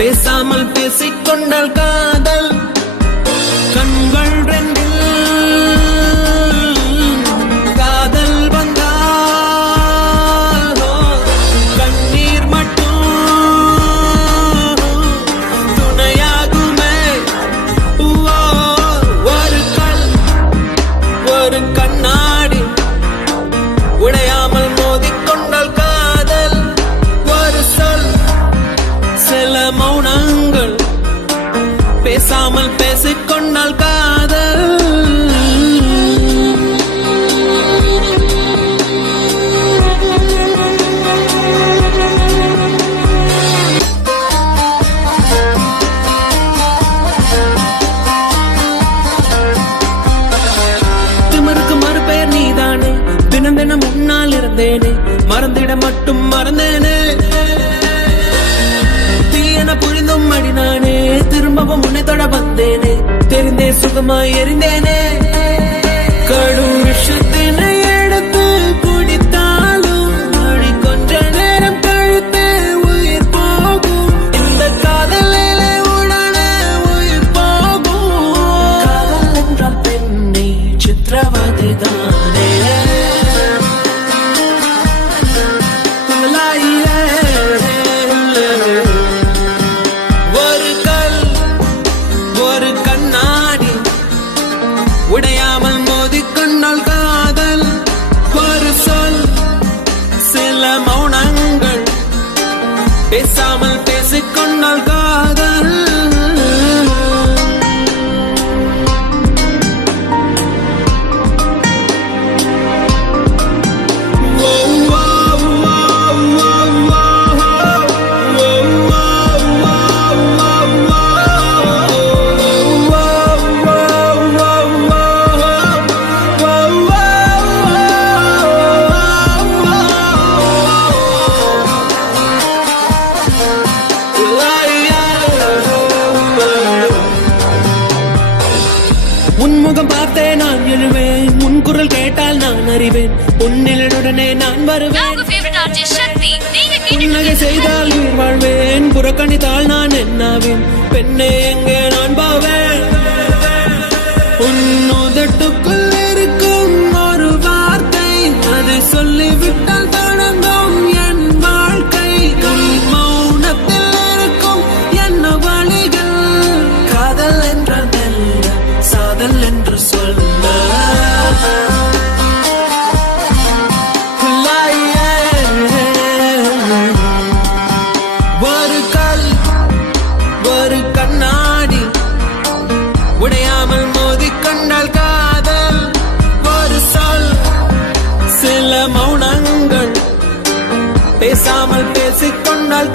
பேசாமல் பேசிக்கொண்டால் காதல் கண்கள் ரெண்டில் காதல் வந்தால் கண்ணீர் மட்டும் துணையாகுமே. ஒரு கல் ஒரு கண்ணாடி உடையாமல் மோதிக்கொண்டால் காதல் ஒரு சொல் சில மௌனங்கள் பேசாமல் பேசிக்கொண்டால் காதல். திமிருக்கு மறுபெயர் நீதானே, தினம் தினம் முன்னால் இருந்தேனே, மறந்திட மட்டும் மறந்தேனே. தீயன புரிந்தும் அடினானே, திரும்பவும் உன்னை தொட வந்தேனே, தெரிந்தே சுகமாய் எரிந்தேனே. கடும் விஷத்தினை எடுத்து குடித்தாலும் அடி கொஞ்ச நேரம் கழித்து உயிர் போகும். இந்த காதலிலே உடனே உயிர் போகும். காதல் என்றால் பெண்ணை சித்திரவதை தானே. ஒரு கண்ணாடி உடையாமல் மோதிக்கொண்டால் காதல் ஒரு சொல் சில மௌனங்கள் பேசாமல் பேசிக்கொண்டால் காதல். உன்முகம் பார்த்தே நான் எழுவேன், உன் குரல் கேட்டால் நான் அறிவேன், உன்னிலுடனே நான் வருவேன். புன்னகை செய்தால் உயிர் வாழ்வேன், புறக்கணித்தால் நான் என்னாவேன், பெண்ணே எங்கே நான் போவேன். உன்னுதட்டுக்குள் இருக்கும் ஒரு வார்த்தை, அதை சொல்லிவிட்டால் தொடங்கும் என் வாழ்க்கை. மௌனத்தில் இருக்கும் என்ன வழிகள், காதல் என்றால் சாதல் என்று சொல்ல. ஒரு கல் ஒரு கண்ணாடி உடையாமல் மோதிக்கொண்டால் காதல் ஒரு சொல் சில மௌனங்கள் பேசாமல் பேசிக்கொண்டால்